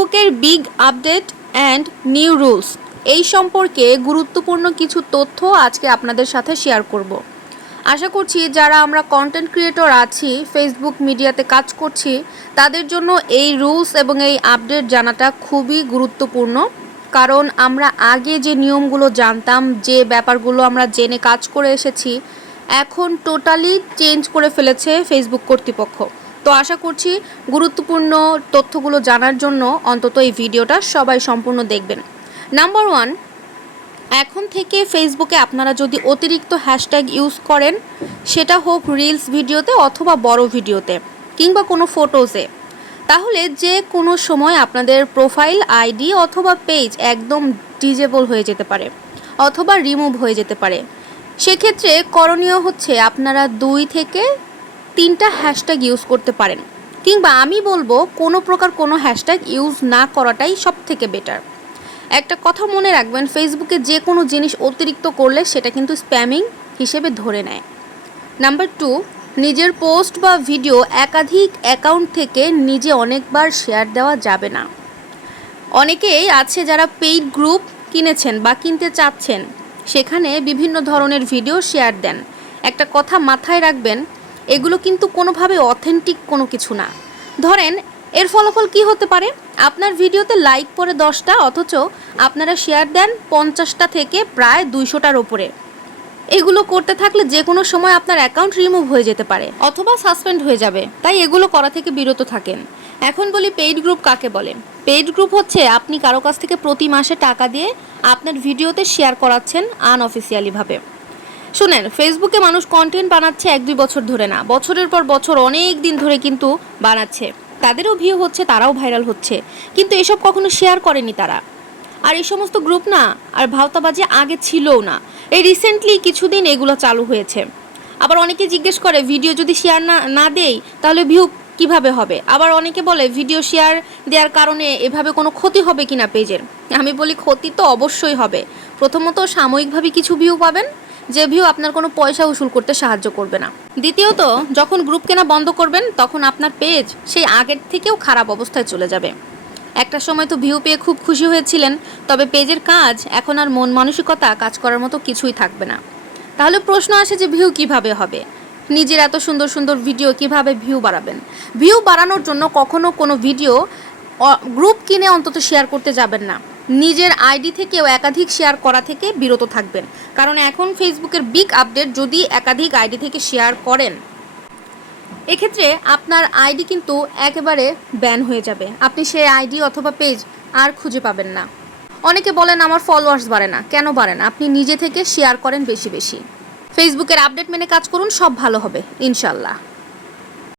ফেসবুকের big update and new rules. এই সম্পর্কে গুরুত্বপূর্ণ কিছু তথ্য আজকে আপনাদের সাথে শেয়ার করব। আশা করছি যারা আমরা কন্টেন্ট ক্রিয়েটর আছি ফেসবুক মিডিয়াতে কাজ করছি, তাদের জন্য এই রুলস এবং এই আপডেট জানাটা খুবই গুরুত্বপূর্ণ। কারণ আমরা আগে যে নিয়মগুলো জানতাম, যে ব্যাপারগুলো আমরা জেনে কাজ করে এসেছি, এখন টোটালি চেঞ্জ করে ফেলেছে ফেসবুক কর্তৃপক্ষ। তো আশা করছি গুরুত্বপূর্ণ তথ্যগুলো জানার জন্য অন্তত এই ভিডিওটা সবাই সম্পূর্ণ দেখবেন। নাম্বার ওয়ান এখন থেকে ফেসবুকে আপনারা যদি অতিরিক্ত হ্যাশট্যাগ ইউজ করেন, সেটা হোক রিলস ভিডিওতে অথবা বড় ভিডিওতে কিংবা কোনো ফটোজে তাহলে যে কোনো সময় আপনাদের প্রোফাইল আইডি অথবা পেজ একদম ডিজেবল হয়ে যেতে পারে অথবা রিমুভ হয়ে যেতে পারে। সেক্ষেত্রে করণীয় হচ্ছে আপনারা দুই থেকে তিনটা হ্যাশট্যাগ ইউজ করতে পারেন। কিংবা আমি বলব, কোনো প্রকার কোনো হ্যাশট্যাগ ইউজ না করাটাই সব থেকে বেটার একটা কথা মনে রাখবেন ফেসবুকে যে কোনো জিনিস অতিরিক্ত করলে সেটা কিন্তু স্প্যামিং হিসেবে ধরে নেয়। নাম্বার টু নিজের পোস্ট বা ভিডিও একাধিক অ্যাকাউন্ট থেকে নিজে অনেকবার শেয়ার দেওয়া যাবে না। অনেকেই আছে যারা পেইড গ্রুপ কিনেছেন বা কিনতে চাচ্ছেন, সেখানে বিভিন্ন ধরনের ভিডিও শেয়ার দেন। একটা কথা মাথায় রাখবেন এগুলো কিন্তু কোনোভাবে অথেন্টিক কোনো কিছু না। ধরেন, এর ফলাফল কি হতে পারে? আপনার ভিডিওতে লাইক পড়ে দশটা, অথচ আপনারা শেয়ার দেন পঞ্চাশটা থেকে প্রায় দুইশোটার ওপরে। এগুলো করতে থাকলে যে কোনো সময় আপনার অ্যাকাউন্ট রিমুভ হয়ে যেতে পারে, অথবা সাসপেন্ড হয়ে যাবে। তাই এগুলো করা থেকে বিরত থাকেন। এখন বলি পেইড গ্রুপ কাকে বলে? পেইড গ্রুপ হচ্ছে আপনি কারও কাছ থেকে প্রতি মাসে টাকা দিয়ে আপনার ভিডিওতে শেয়ার করাচ্ছেন আনঅফিসিয়ালিভাবে শুনেন ফেসবুকে মানুষ কন্টেন্ট বানাচ্ছে এক দুই বছর ধরে না। বছরের পর বছর অনেক দিন ধরে কিন্তু বানাচ্ছে। তাদেরও ভিউ হচ্ছে, তারাও ভাইরাল হচ্ছে। কিন্তু এসব কখনো শেয়ার করেনি তারা। আর এই সমস্ত গ্রুপ না, আর ভাওতাবাজি আগে ছিলও না। এই রিসেন্টলি কিছুদিন এগুলো চালু হয়েছে। আবার অনেকে জিজ্ঞেস করে ভিডিও যদি শেয়ার না না দেই, তাহলে ভিউ কীভাবে হবে? আবার অনেকে বলে ভিডিও শেয়ার দেওয়ার কারণে এভাবে কোনো ক্ষতি হবে কিনা পেজের আমি বলি, ক্ষতি তো অবশ্যই হবে। প্রথমত সাময়িকভাবে কিছু ভিউ পাবেন যে ভিউ আপনার কোনো পয়সা উসুল করতে সাহায্য করবে না। দ্বিতীয়ত, যখন গ্রুপ কেনা বন্ধ করবেন, তখন আপনার পেজ সেই আগের থেকেও খারাপ অবস্থায় চলে যাবে। একটা সময় তো ভিউ পেয়ে খুব খুশি হয়েছিলেন, তবে পেজের কাজ এখন আর মন মানসিকতা কাজ করার মতো কিছুই থাকবে না। তাহলে প্রশ্ন আসে যে ভিউ কীভাবে হবে? নিজের এত সুন্দর সুন্দর ভিডিও কীভাবে ভিউ বাড়াবেন? ভিউ বাড়ানোর জন্য কখনো কোনো ভিডিও গ্রুপ কিনে অন্তত শেয়ার করতে যাবেন না। নিজের আইডি থেকেও একাধিক শেয়ার করা থেকে বিরত থাকবেন। কারণ এখন ফেসবুকের বিগ আপডেট যদি একাধিক আইডি থেকে শেয়ার করেন। এক্ষেত্রে আপনার আইডি কিন্তু একেবারে ব্যান হয়ে যাবে। আপনি সেই আইডি অথবা পেজ আর খুঁজে পাবেন না। অনেকে বলেন, আমার ফলোয়ার্স বাড়ে না। কেন বাড়ে না? আপনি নিজে থেকে শেয়ার করেন বেশি বেশি। ফেসবুকের আপডেট মেনে কাজ করুন, সব ভালো হবে ইনশাল্লাহ